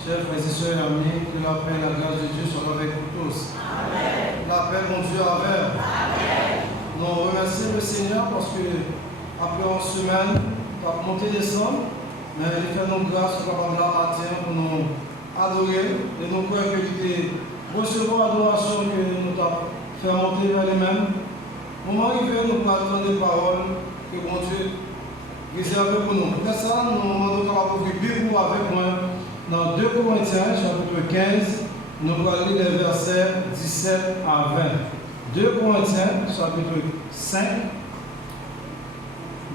Chers frères et sœurs et amis, que la paix et la grâce de Dieu soient avec vous tous. Amen. La paix, mon Dieu, avec. Amen. Nous remercions le Seigneur parce que, après une semaine, nous avons monté descendre, mais il fait nos grâces pour la matin pour nous adorer et nous croyons que recevoir l'adoration que nous avons fait monter vers les-mêmes. Au moment arrivé, nous pouvons attendre des paroles que mon Dieu réserve pour nous. Après ça, nous demandons à ouvrir Bible avec moi. Dans 2 Corinthiens, chapitre 15, nous allons lire les versets 17 à 20. 2 Corinthiens, chapitre 5.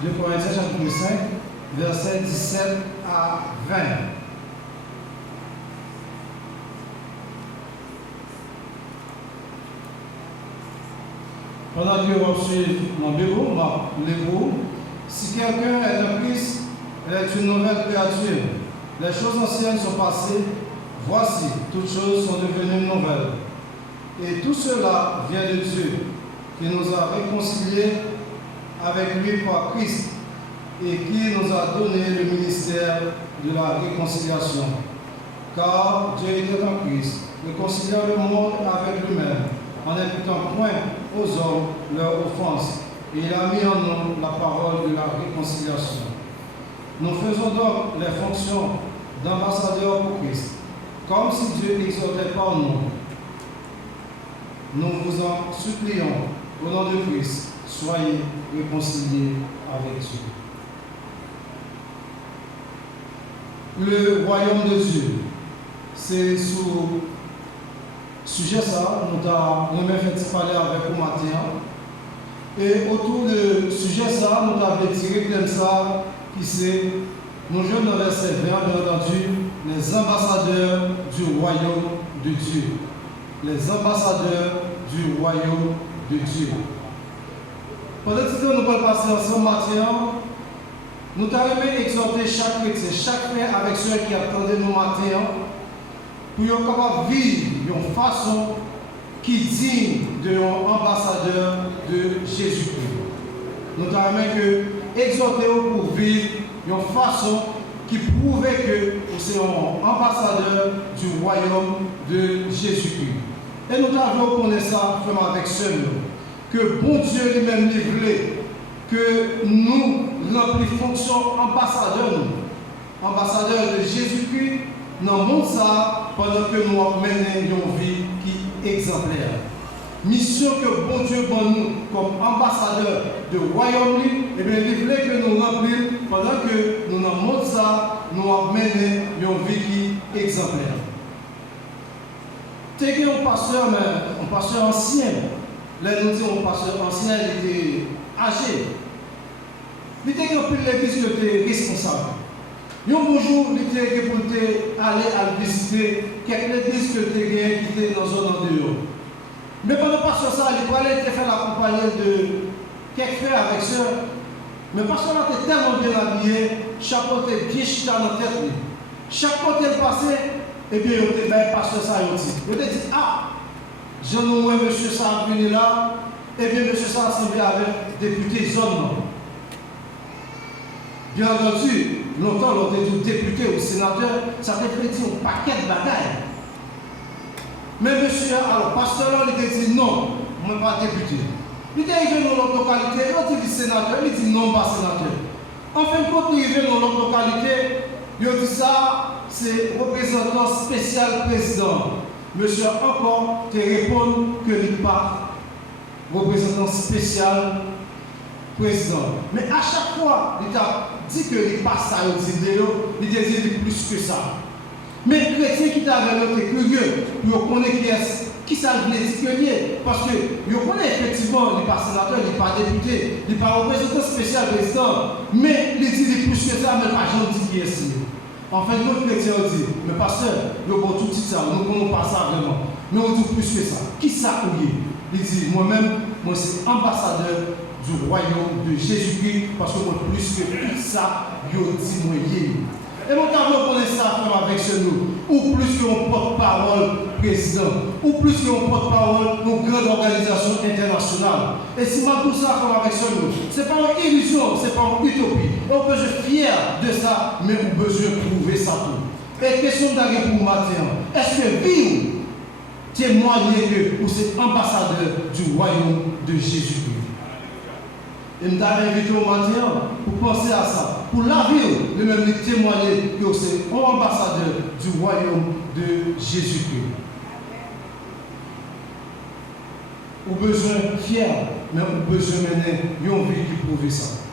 2 Corinthiens, chapitre 5, versets 17 à 20. Pendant que vous suivez mon bureau, si quelqu'un est en Christ, elle est une nouvelle créature. Les choses anciennes sont passées, voici, toutes choses sont devenues nouvelles. Et tout cela vient de Dieu, qui nous a réconciliés avec lui par Christ et qui nous a donné le ministère de la réconciliation. Car Dieu était en Christ, réconciliant le monde avec lui-même, en n'imputant point aux hommes leurs offenses. Et il a mis en nous la parole de la réconciliation. Nous faisons donc les fonctions d'ambassadeurs pour Christ, comme si Dieu exhortait par nous. Nous vous en supplions, au nom de Christ, soyez réconciliés avec Dieu. Le royaume de Dieu, c'est sous sujet ça, nous avons fait parler avec vous matin. Et autour de sujet ça, nous avons tiré comme ça, qui c'est, nous jeunes dans verset 20, bien entendu, les ambassadeurs du royaume de Dieu. Les ambassadeurs du royaume de Dieu. Pendant que nous allons passer ensemble matin, nous avons exhorté chaque chrétien, chaque frère avec ceux qui attendaient nous matin, pour qu'ils capable vivre d'une façon qui est digne d'un ambassadeur de Jésus-Christ. Nous avons exhorté pour vivre d'une façon qui prouve que c'est un ambassadeur du royaume de Jésus-Christ. Et nous avons connu ça vraiment avec seul, que bon Dieu lui-même voulait que nous remplissions fonction ambassadeur de Jésus-Christ dans le monde ça pendant que nous menons une vie qui est exemplaire. Mission que bon Dieu pour nous comme ambassadeur du royaume, et bien il voulait que nous remplissions pendant que nous dans le monde ça, nous menons une vie qui est exemplaire. C'est un pasteur ancien. Là, nous disons un pasteur ancien, il était âgé. Il était un peu l'église qui était responsable. Un bonjour, il était pour aller visiter quelques églises qui étaient dans une zone en dehors. Mais pendant le pasteur ça, il allait faire l'accompagner de quelques frères avec sœurs. Mais le pasteur était tellement bien habillé, chapeau était bien chita dans la tête. Chaque fois qu'il passait, et bien, il était pasteur ça aussi. Il était dit, ah, je nous vois monsieur ça venu là, et bien monsieur ça assemblé avec député zone. Bien entendu, longtemps, l'on était dit député ou sénateur, ça fait dire un paquet de bagailles. Mais monsieur, alors, pasteur là, il était dit non, je ne suis pas député. Il était arrivé dans notre localité, l'autre dit sénateur, il dit non, pas sénateur. En fin de compte, il est arrivé dans notre localité, il dit ça, c'est représentant spécial président. Monsieur encore te répond que il n'est pas représentant spécial président. Mais à chaque fois, il a dit que il passe ça au vidéo, il dit plus que ça. Mais les chrétiens qui étaient avec nous étaient curieux pour connaître qui ça veut dire parce que ils connaissent effectivement, il n'est pas sénateur, il n'est pas député, il n'est pas représentant spécial président, mais il dit plus que ça, mais pas gentil qui est signé. En fait, notre chrétien dit, mais pasteur, nous avons tout ça, nous ne connaissons pas ça vraiment. Mais on dit plus que ça. Qui ça oublié? Il dit, moi-même, moi c'est ambassadeur du royaume de Jésus-Christ, parce que moi plus que tout ça, je dis moi. Et mon tableau connaît ça avec ce nous, ou plus qu'un porte-parole président, ou plus qu'un porte-parole pour une grande organisation internationale. Et si moi tout ça avec ce nous, ce n'est pas une illusion, ce n'est pas une utopie. On peut être fier de ça, mais on peut prouver ça tout. Et question d'aller pour matin, est-ce que vivre témoigner que vous êtes ambassadeur du royaume de Jésus-Christ? Et nous t'avons invité au matin pour penser à ça, pour la vie, le même témoigner que vous êtes ambassadeur du royaume de Jésus-Christ. Ou besoin fier, mais ou besoin mener une vie qui prouve ça.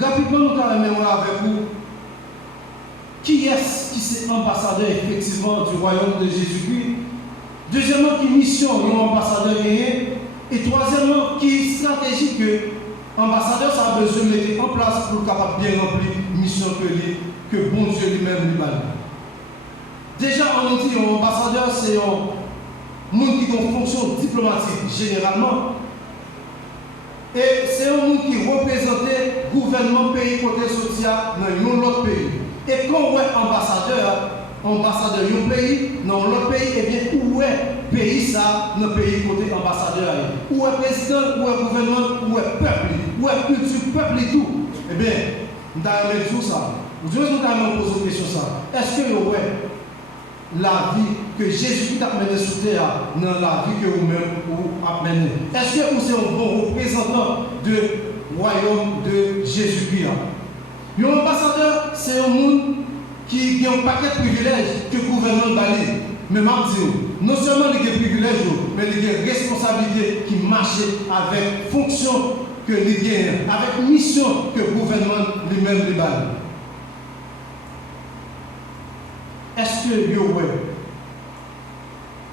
Rapidement, nous avons mémoire avec vous. Qui est-ce qui est ambassadeur effectivement du royaume de Jésus-Christ? Deuxièmement, qui mission un ambassadeur gagné? Et troisièmement, qui stratégie que l'ambassadeur a besoin de mettre en place pour capable bien remplir la mission que bon Dieu lui-même lui donne. Déjà, on dit un ambassadeur, c'est un monde qui a une fonction diplomatique généralement. Et c'est un monde qui représente le gouvernement pays côté social dans l'autre pays. Et quand on est ambassadeur d'un pays, dans l'autre pays, eh bien, où est le pays ça, dans le pays côté ambassadeur? Où est le président, où est le gouvernement, où est le peuple, où est la culture, le peuple et tout? Eh bien, nous avons tout ça. Nous avons posé une question ça. Est-ce que vous avez la vie que Jésus-Christ a menée sur terre dans la vie que vous-même vous avez menée? Est-ce que vous êtes un bon représentant du royaume de Jésus-Christ? Un ambassadeur, c'est un monde qui a un paquet de privilèges que le gouvernement balise. Mais je non seulement il y a des privilèges, mais il y a des responsabilités qui marchent avec fonction que il y a, avec mission que le gouvernement lui-même lui balise. Est-ce que vous avez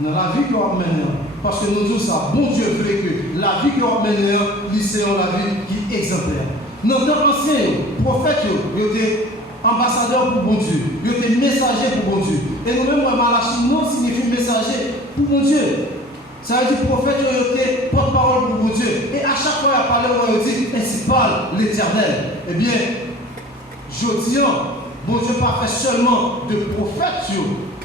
dans la vie que vous avez menée, parce que nous disons ça, bon Dieu veut que la vie que vous avez menée, c'est la vie qui est exemplaire. Dans le temps ancien, les prophètes, ils étaient ambassadeurs pour bon Dieu, ils étaient messagers pour bon Dieu. Et nous-mêmes, Malachi, non signifie messager pour bon Dieu. Ça veut dire prophète, ils étaient porte-parole pour bon Dieu. Et à chaque fois, il parlait, il dit, ainsi parle l'Éternel. Eh bien, je dis, bon Dieu pas fait seulement de prophètes,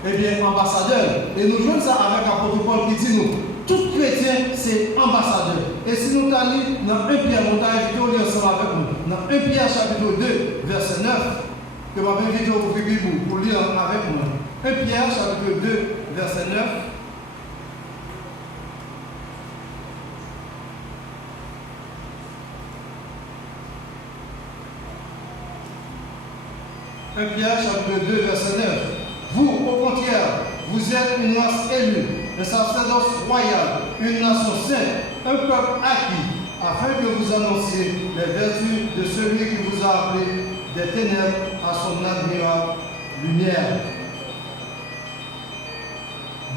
eh bien, ambassadeurs. Et nous jouons ça avec l'apôtre Paul qui dit nous, tout chrétien, c'est ambassadeur. Et si nous allons dans 1 Pierre, nous allons invité au lire ensemble avec nous. Dans 1 Pierre chapitre 2, verset 9, que je vais inviter au Bible pour lire avec nous. 1 Pierre chapitre 2, verset 9. Pierre chapitre 2, verset 9. Vous, au contraire, vous êtes une race élue, un sacerdoce royal, une nation sainte, un peuple acquis, afin que vous annonciez les vertus de celui qui vous a appelé des ténèbres à son admirable lumière.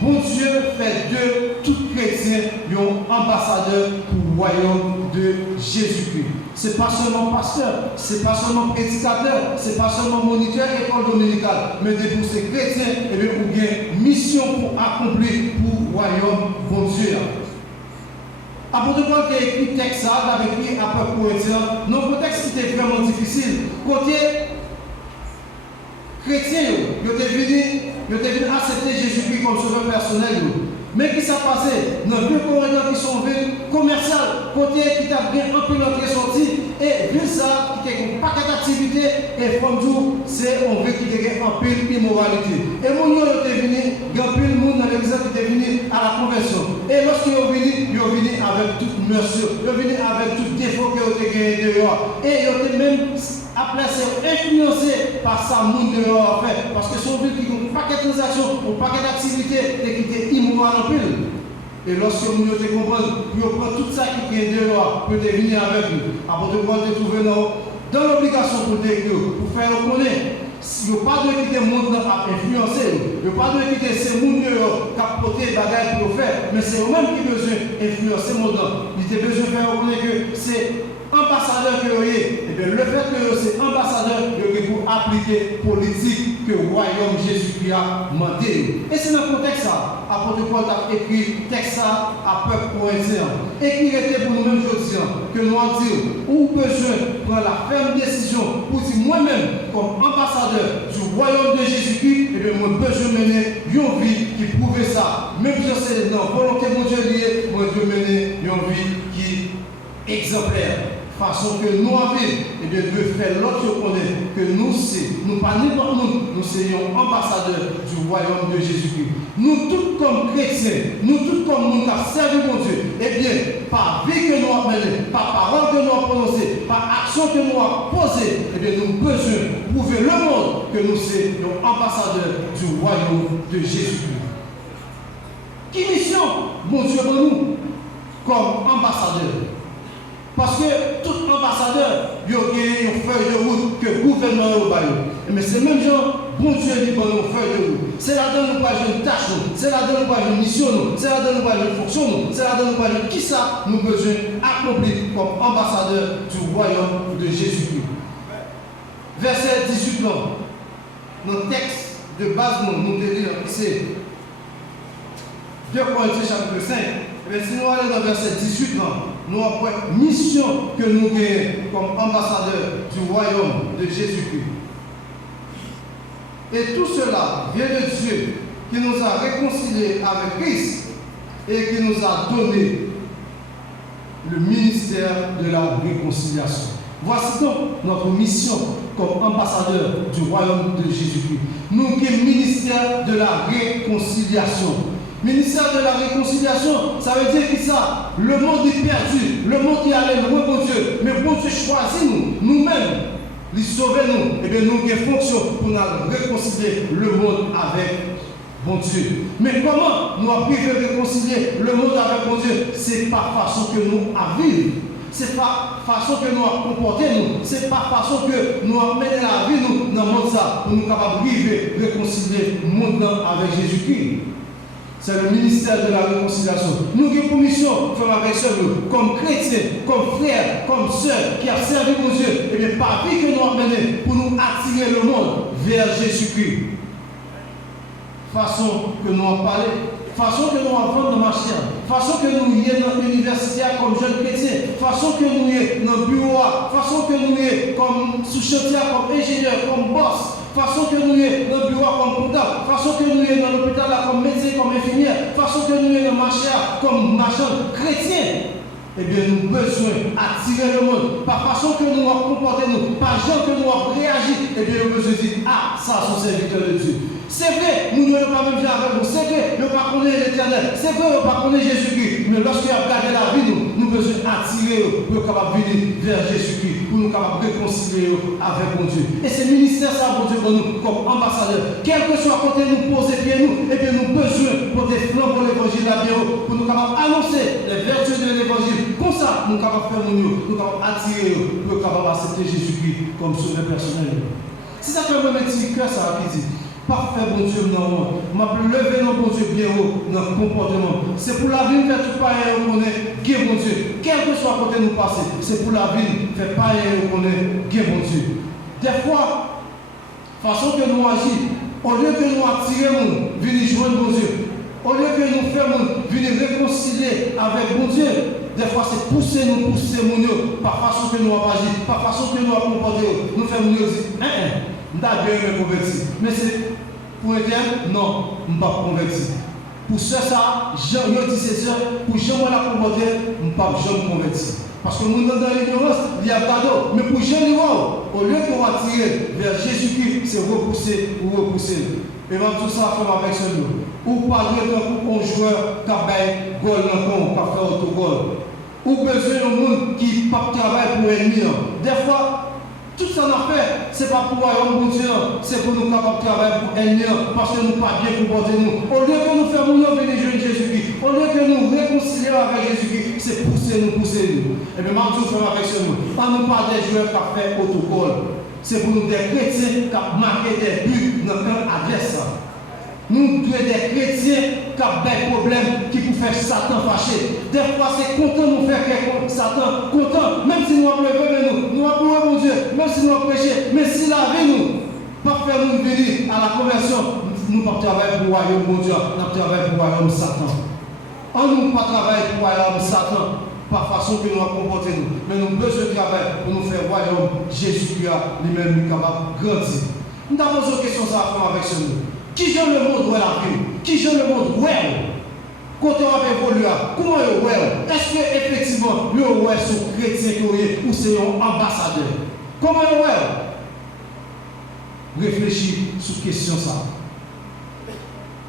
Bon Dieu fait de tout chrétien un ambassadeur pour le royaume de Jésus-Christ. Ce n'est pas seulement pasteur, ce n'est pas seulement prédicateur, ce n'est pas seulement moniteur école dominicale, mais pour ces chrétiens, eh bien, vous avez une mission pour accomplir pour le royaume bon Dieu. Apôtre Paul qui a écrit texte, il avait écrit à peu Corinthiens, dans un contexte qui était vraiment difficile. Côté chrétien, ils étaient venus accepter Jésus-Christ comme sauveur personnel. Mais qui s'est passé dans deux Corinthiens qui sont villes commerciales, côté qui a bien un peu l'entrée sortie, et ville ça, qui a un paquet d'activités, et Fondou, c'est un ville qui a un peu d'immoralité. Et mon nom était venu, il y a un peu de monde dans l'église qui était venu à la conversion. Et lorsqu'ils sont venus avec toute mesure, ils sont venus avec tout défaut qu'ils ont gagné dehors. Et ils ont même après c'est influencé par ça, monde dehors en fait. Parce que son ville qui a un paquet de transactions, un paquet d'activités, et qui était immoral en pile. Et lorsque nous te comprenons, nous prenons tout ça qui est dehors, pour venir avec nous. Après de te trouver dans l'obligation pour faire reconnaître. Il n'y a pas de quitter le monde à influencer. Il n'y a pas de quitter ces monde qui ont porté des bagages pour faire. Mais c'est eux-mêmes qui ont besoin d'influencer le monde. Il a besoin de faire reconnaître que c'est ambassadeur que vous avez. Et bien, le fait que c'est ambassadeur, c'est pour appliquer politique que le royaume Jésus-Christ a demandé. Et c'est dans le contexte ça. Apôtre Paul a écrit texte à peuple corinthien. Et qui était pour nous-mêmes aujourd'hui, que nous avons dit, ou besoin de prendre la ferme décision pour dire moi-même, comme ambassadeur du royaume de Jésus-Christ, et bien, moi, besoin de mener une vie qui prouve ça. Même si c'est dans la volonté de Dieu liée, moi, je veux mener une vie qui est exemplaire. Façon que nous avons et bien, de faire l'autre connaître que nous pas n'importe nous soyons ambassadeurs du royaume de Jésus-Christ. Nous tous comme chrétiens, nous tous comme nous qui avons servi mon Dieu, et bien, par vie que nous avons menée, par parole que nous avons prononcée, par action que nous avons posée, et bien, nous avons besoin de prouver le monde que nous sommes ambassadeurs du royaume de Jésus-Christ. Qui mission, mon Dieu, pour nous, comme ambassadeurs? Parce que tout ambassadeur, il y a une feuille de route que le gouvernement a baillé. Mais c'est même gens, bon Dieu dit bon une feuille de route. C'est là-dedans nous pas une tâche, c'est là-dedans nous pas une mission, c'est là-dedans nous pas une fonction, c'est là-dedans nous pas qui ça nous besoin accomplir comme ambassadeur du royaume de Jésus-Christ. Verset 18 là, notre texte de base nous délire, c'est 2 Corinthiens chapitre 5. Mais si nous allons dans verset 18 là, nous avons une mission que nous avons comme ambassadeurs du royaume de Jésus-Christ. Et tout cela vient de Dieu qui nous a réconciliés avec Christ et qui nous a donné le ministère de la réconciliation. Voici donc notre mission comme ambassadeur du royaume de Jésus-Christ. Nous avons le ministère de la réconciliation. Ministère de la réconciliation, ça veut dire que ça, le monde est perdu, le monde est allé loin de Dieu, mais bon Dieu choisit nous-mêmes, il sauve nous, et bien nous avons une fonction pour nous réconcilier le monde avec bon Dieu. Mais comment nous avons pu réconcilier le monde avec bon Dieu? C'est par façon que nous avons vivre. C'est pas façon que nous avons comporté nous, c'est pas façon que nous avons mené la vie nous dans le monde ça, pour nous capables de réconcilier le monde avec Jésus-Christ. C'est le ministère de la réconciliation. Nous avons pour mission, faire avec ceux comme chrétiens, comme frères, comme sœurs, qui a servi mon Dieu, et bien par vie que nous avons mené pour nous attirer le monde vers Jésus-Christ. Façon que nous avons parlé, façon que nous avons dans marché, façon que nous y dans l'université comme jeunes chrétiens, façon que nous y dans le bureau, façon que nous y comme sous-chantier, comme ingénieur, comme boss, façon que nous y dans le bureau comme comptable, façon que nous y dans l'hôpital comme médecin, comme infirmière, façon que nous y dans le marché comme marchand chrétien. Eh bien, nous avons besoin d'attirer le monde. Par façon que nous avons comporté nous, par genre que nous avons réagi, eh bien, nous avons besoin de dire, ah, ça, c'est un serviteur de Dieu. C'est vrai, nous n'avons pas même dire avec nous. C'est vrai, nous ne pas connaître l'Éternel. C'est vrai, nous ne pas connaître Jésus-Christ. Mais lorsqu'il a regardé la vie, nous avons besoin d'attirer pour nous capables de venir vers Jésus-Christ, pour nous capables de réconcilier avec mon Dieu. Et c'est le ministère, ça, mon Dieu, pour nous, comme ambassadeurs. Quel que soit côté nous poser pied nous, eh bien, nous avons besoin pour des flammes pour l'évangile de la vie, pour nous capables d'annoncer les vertus de l'évangile. Comme ça, nous sommes capables de faire nous capables d'attirer, pour nous capables d'accepter Jésus-Christ comme sauveur personnel. C'est ça que je me dis, que ça qui dit. Parfait, bon Dieu, dans le monde. M'a levé dans bon Dieu bien haut dans le comportement. C'est pour la vie faire tout pareil, on connaît, Dieu, bon Dieu. Quel que soit côté nous passer, c'est pour la vie faire pareil, on connaît, Dieu, bon Dieu. Des fois, façon que nous agissons, au lieu que nous attirons, venir joindre bon Dieu, au lieu que nous faisons, venir réconcilier avec bon Dieu, des fois c'est pousser nous, par façon que nous avons agi, par façon que nous avons comporté, nous faisons nous dire, nous avons bien me convertir. Mais c'est pour Éternel, non, nous ne pas convertir. Pour ça, Jean dit c'est ça, pour Jean la comporter, nous ne pas jamais convertir. Parce que nous sommes dans l'ignorance, il y a cadeau. Mais pour Jean au lieu de nous attirer vers Jésus-Christ, c'est repousser ou repousser. Et même tout ça, faire avec ce nous. Ou pas de temps pour un joueur qui a fait goal dans le qui a fait autogol. Ou besoin d'un monde qui ne travaille pour l'ennemi. Des fois, tout ça qu'on a fait, ce n'est pas pour royaume Dieu, c'est pour nous capables de travailler pour ennemi, parce que nous ne pas bien comporter nous. Au lieu que nous faisons nous venir jouer Jésus-Christ, au lieu que nous réconcilions avec Jésus-Christ, c'est pousser nous. Et bien, maintenant, nous faisons avec ce nous. Pas nous pas des joueurs qui ont fait autogol. C'est pour nous des chrétiens qui ont marqué des buts dans le camp adverse. Nous devons des chrétiens qui ont des problèmes qui peuvent faire Satan fâcher. Des fois, c'est content de nous faire quelque Satan content, même si nous avons levé, nous avons loué mon Dieu, même si nous avons prêché, mais si la vie nous, pas faire nous venir à la conversion, nous ne pas travailler pour le royaume mon Dieu, nous travaillons pour le royaume Satan. On ne pas travailler pour le royaume Satan, par façon que nous avons comporté nous, mais nous avons besoin de travailler pour nous faire le royaume Jésus-Christ lui-même capable de grandir. Nous avons posé une question à faire avec ce monde. Qui j'aime le monde où elle a vu? Qui j'aime le monde où elle? Quand on va évoluer, comment elle est? Est-ce qu'effectivement, le ouais sont chrétiens ou c'est un ambassadeur? Comment réfléchir sur la question ça?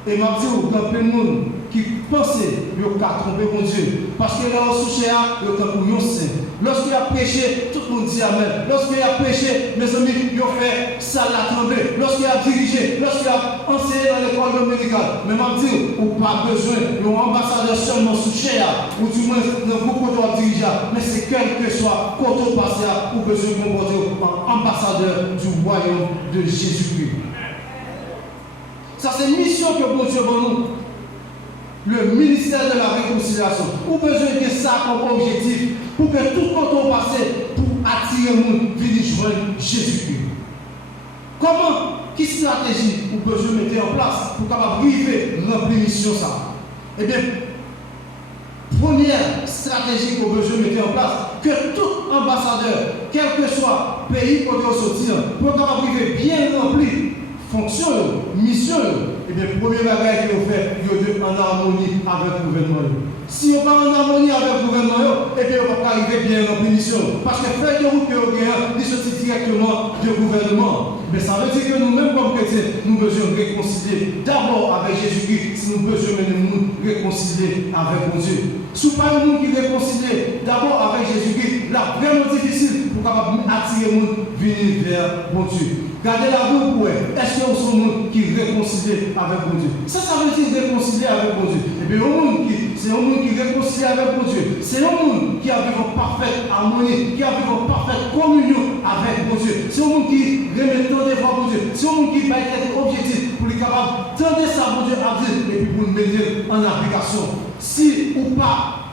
Et m'a dit au grand peu de monde qui pensait qu'il a trompé mon Dieu. Parce que là, au souché, il a pour un saint. Lorsqu'il a prêché, tout le monde dit Amen. Lorsqu'il a prêché, mes amis, il a fait ça l'a tremblé. Lorsqu'il a dirigé, lorsqu'il a enseigné dans l'école dominicale. Mais m'a dit, ou pas besoin d'un ambassadeur seulement souché, ou du moins dans beaucoup de diriger. Mais c'est quel que soit, quand on passe, ou besoin de comporter en ambassadeur du royaume de Jésus-Christ. Ça, c'est une mission que bon Dieu pour nous. Le ministère de la réconciliation. Ou besoin de ça comme objectif pour que tout le monde passe pour attirer le monde venir joindre Jésus-Christ. Comment, quelle stratégie ou besoin de mettre en place pour capable arriver à remplir mission ça? Eh bien, première stratégie qu'on besoin de mettre en place, que tout ambassadeur, quel que soit le pays pour sortir, pour capable arriver bien rempli fonction, mission, et bien, le premier bagage qu'il fait, il est en harmonie avec le gouvernement. Si on n'est pas en harmonie avec le gouvernement, et bien, on ne va pas arriver bien dans la mission. Parce que faire de route que vous gagnez, il sortit directement du gouvernement. Mais ça veut dire que nous-mêmes, comme chrétiens, nous devons réconcilier d'abord avec Jésus-Christ, si nous devons nous réconcilier avec mon Dieu. Si pas le monde qui réconcilie d'abord avec Jésus-Christ, là, vraiment difficile pour attirer le monde venir vers mon Dieu. Gardez la vie pour est-ce que vous êtes un monde qui réconcilie avec mon Dieu? Ça veut dire réconcilier avec mon Dieu. Et bien, c'est un monde qui réconcilie avec mon Dieu. C'est un monde qui a une parfaite harmonie, qui a une parfaite communion avec mon Dieu. C'est un monde qui remet tant d'efforts pour Dieu. C'est un monde qui va être objectif pour les capables tenter ça pour Dieu à dire et puis pour le mettre en application. Si ou pas,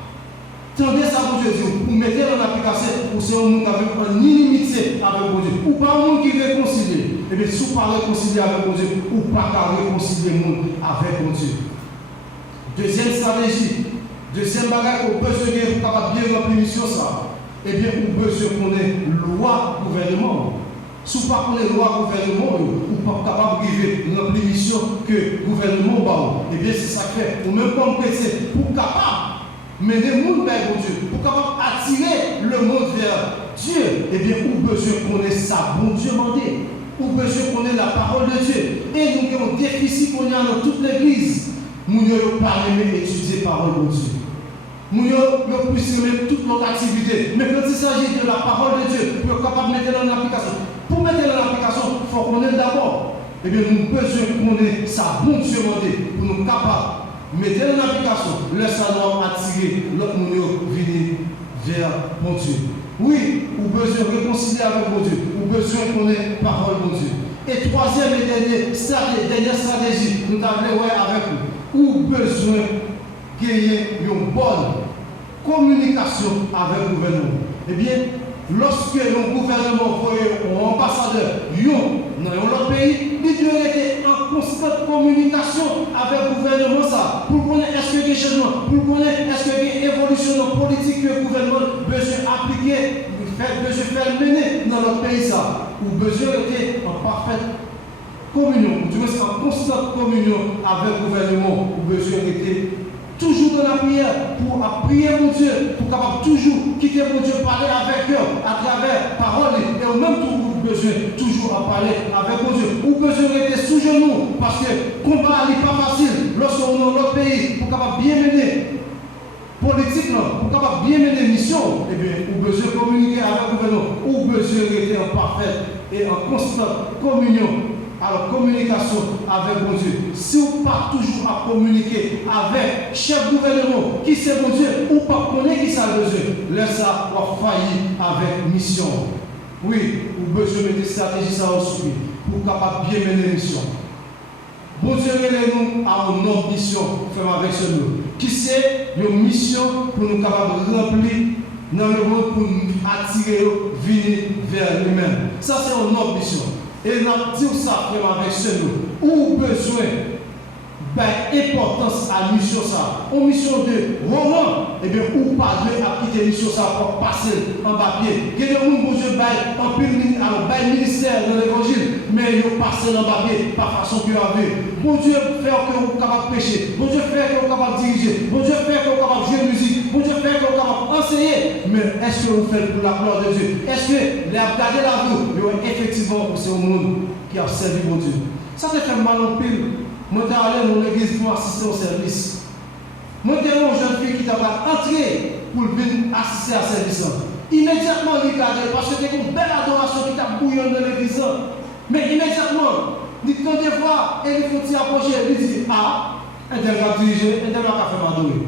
tendez ça pour Dieu, pour mettre en application, ou c'est un monde avec une inimitié avec mon Dieu, ou pas un monde qui réconcilie. Et bien, si vous ne pas réconcilier avec mon Dieu, ou pas réconcilier le monde avec mon Dieu. Deuxième stratégie, deuxième bagage qu'on peut se dire pour bien remplir mission ça, eh bien, on peut se connaître loi gouvernement. Si vous ne connaissez pas loi gouvernement, ou pas capable de vivre remplir mission que le gouvernement bat, eh bien, c'est ça que fait. Ou même comme chrétien, pour capable mener le monde vers Dieu, pour capable attirer le monde vers Dieu, eh bien, on besoin connaître ça, bon Dieu mandé. On besoin connaître la parole de Dieu. Et nous avons un déficit qu'on a dans toute l'église. Nous n'avons pas aimé étudier la parole de Dieu. Nous n'avons plus aimé toute notre activité. Mais quand il s'agit de la parole de Dieu, pour être capable de mettre en application. Pour mettre en application, il faut connaître d'abord. Eh bien, nous avons besoin de connaître ça, bon Dieu mandé, pour nous capables mettez en application, le savoir attirer l'autre monde venir vers mon Dieu. Oui, ou besoin de réconcilier avec mon Dieu, ou besoin de connaître la parole de mon Dieu. Et troisième et dernière stratégie, nous avons avec vous, ou besoin de gagner une bonne communication avec le gouvernement. Eh bien, lorsque le gouvernement voit un ambassadeur dans l'autre pays, il doit être en constante communication avec le gouvernement ça, pour connaître est-ce qu'il y a des changements, pour connaître est-ce qu'il y a une évolution politique que le gouvernement besoin appliquer, besoin faire mener dans notre pays ça, ou besoin d'être en parfaite communion, du moins en constante communion avec le gouvernement, ou besoin d'être toujours dans la prière, pour prier mon Dieu, pour capable toujours quitter mon Dieu, parler avec eux à travers parole, et au même temps vous besoin toujours à parler avec mon Dieu, ou besoin d'être sous genoux, parce que le combat n'est pas facile lorsqu'on est dans notre pays, pour capable bien mener politique, pour capable bien mener mission, eh bien, ou besoin de communiquer avec le gouvernement, ou besoin d'être en parfaite et en constante communion. Alors, communication avec mon Dieu. Si vous pas toujours à communiquer avec chef gouvernement, qui c'est mon Dieu, ou pas connaître qui ça besoin, laisse ça va faillir avec mission. Oui, vous besoin de mettre stratégie ça aussi pour capable bien mener mission. Bon Dieu, nous à une autre mission, faire avec ce nous. Qui c'est une mission pour nous capables de remplir dans le monde pour nous attirer, venir vers lui-même. Ça, c'est une autre mission. Et nous disons ça vraiment avec ce nous. Ou besoin importance à la mission ça. En mission de roman, et bien, ou pas de à quitter la mission ça pour passer en papier. Il y a des gens qui ont ministère de l'évangile, mais ils ont passé en papier par façon que vous avez. Bon Dieu fait que vous êtes capable de prêcher. Bon Dieu fait que vous êtes capable de diriger. Bon Dieu fait que vous êtes capable de jouer de musique. Bon Dieu fait que vous êtes capable d'enseigner. Mais est-ce que vous faites pour la gloire de Dieu? Est-ce que les regardez la vie, effectivement, c'est au monde qui a servi mon Dieu? Ça te fait mal en pile. Moi, je suis allé dans l'église pour assister au service. Moi, je suis une jeune fille qui t'a entré pour venir assister à service. Immédiatement, regardez, parce que c'est une belle adoration qui t'a bouillonné dans l'église. Mais immédiatement, il tente de voir et il faut approcher. Il dit, ah, un tel va diriger, un tel va faire m'adorer.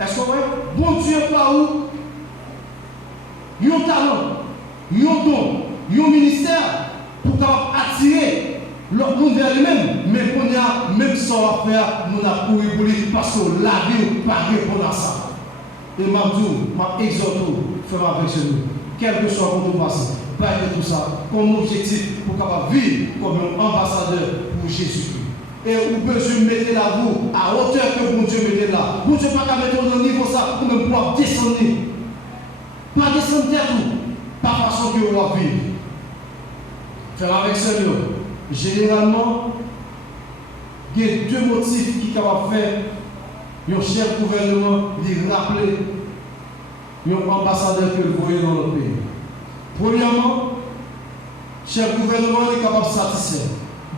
Est-ce que vous voyez? Bon Dieu, par où? Il y a un talent, il y a un don, il y a un ministère pour attirer l'autre monde vers lui-même, mais qu'on a même sans faire, nous avons couru pour lui parce que la vie n'est pas répondre à ça. Et m'a dit, m'a exhorté, faire avec chez nous, quel que soit notre passé, pas de tout ça, comme objectif pour capable vivre comme un ambassadeur pour Jésus-Christ. Et vous pouvez mettre la vous à hauteur que bon Dieu mette là. Bon Dieu pas qu'à mettre au niveau ça pour même pouvoir descendre. Pas descendre tout, par façon que vous allez vivre. Faire avec Seigneur. Généralement, il y a deux motifs qui peuvent faire un chef gouvernement de rappeler un ambassadeur que vous voyez dans notre pays. Premièrement, le chef gouvernement est capable de satisfaire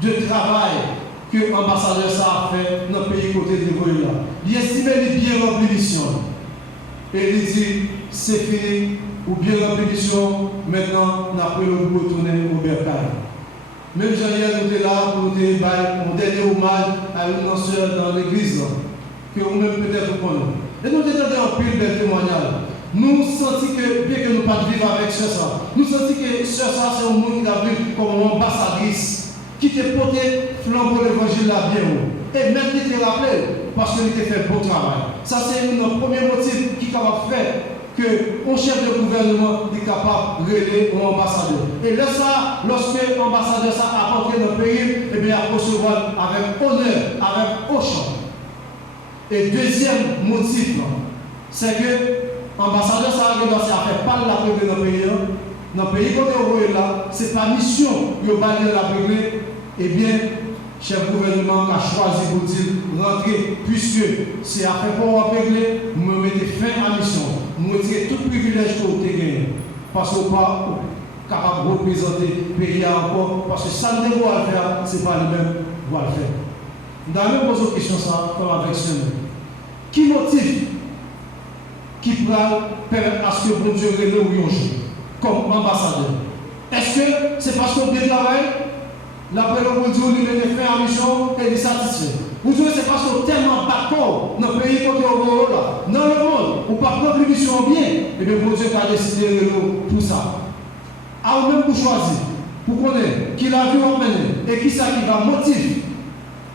de travail que l'ambassadeur a fait dans le pays côté de vous là. Il estime qu'il bien rempli mission. Et il dit, c'est fini, ou bien rempli mission, maintenant, on a pris le bout retourner au bercail. Même Jean-Yann nous était là pour nous dire mon dernier hommage à une danseur dans l'église, que vous-même peut-être vous connaissez. Et nous étions un pile bel témoignage. Nous sentons que, bien que nous ne pas vivre avec ce ça, nous sentons que ce ça, c'est un monde qui a vu comme ambassadrice, qui t'a porté flambeau l'évangile là bien haut. Et même qui t'a rappelé, parce qu'il t'a fait beau travail. Ça, c'est notre premier motif qui va faire que chef de gouvernement est capable de régler un ambassadeur. Et là, ça, lorsque l'ambassadeur a apporté dans le pays, eh bien, il recevoir avec honneur, avec hochant. Et deuxième motif, c'est que l'ambassadeur doit faire pas la régler dans le pays. Dans le pays qu'on est là, ce n'est pas mission de la régler. Eh bien, le chef de gouvernement a choisi pour dire rentrer, puisque c'est après pour régler, me mettez fin à la mission. Nous retirons tout privilège que vous avez gagné. Parce que vous n'êtes pas capable de représenter le pays encore. Parce que ça ne doit le faire, ce n'est pas lui-même qui doit le faire. Nous avons posé une question comme avec ce nom. Qui motive qui peut permettre à ce que bon Dieu révèle ou un jour comme ambassadeur? Est-ce que c'est parce qu'on bien travaille? L'appel au bon Dieu, il est fait en mission et il est satisfait. Vous savez, c'est parce qu'on est tellement d'accord dans le pays côté au là, dans le monde, on ne peut pas prendre mission bien, et bien bon Dieu a décidé de nous pour ça. À vous-même pour choisir, pour connaître qui l'a vu emmener et qui ça qui va motiver,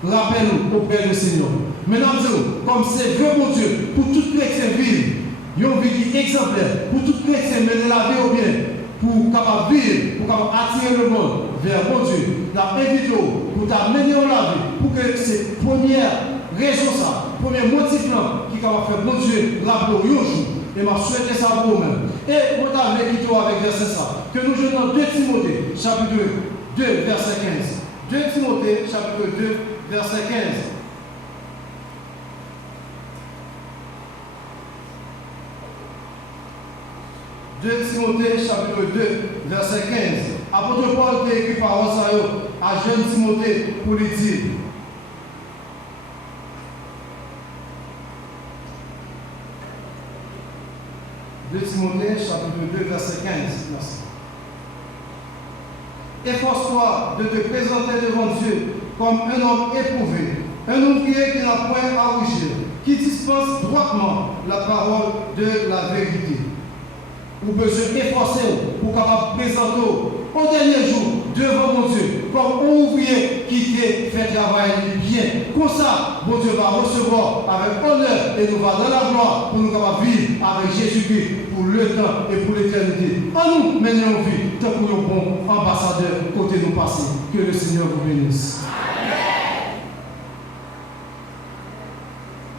rappelle-nous auprès du Seigneur. Maintenant, comme c'est vrai mon Dieu, pour tout chrétien vivre, il y a une vie exemplaire, pour tout chrétien mener la vie au bien, pour capable vivre, pour capable attirer le monde vers mon Dieu, d'inviter pour t'amener au la vie, pour que ces premières raisons, ça, premier motif là, qui va faire mon Dieu rappeler un jour, et m'a souhaité ça pour vous-même. Et moi, je vais quitter avec verset ça, que nous jouons dans 2 Timothée, chapitre 2, verset 15. 2 Timothée, chapitre 2, verset 15. « 2 Timothée, chapitre 2, verset 15. Apôtre Paul a écrit par à jeune Timothée pour lui dire. « 2 Timothée, chapitre 2, verset 15. Merci. Efforce-toi de te présenter devant Dieu comme un homme éprouvé, un ouvrier qui n'a point à rougir, qui dispense droitement la parole de la vérité. Vous besoin efforcer pour capable présenter au dernier jour devant mon Dieu comme un ouvrier qui fait travailler bien. Comme ça, mon Dieu va recevoir avec honneur et nous va dans la gloire pour nous capables vivre avec Jésus-Christ pour le temps et pour l'éternité. En nous, menons vie, tant que nous bon ambassadeur côté nous passer. Que le Seigneur vous bénisse.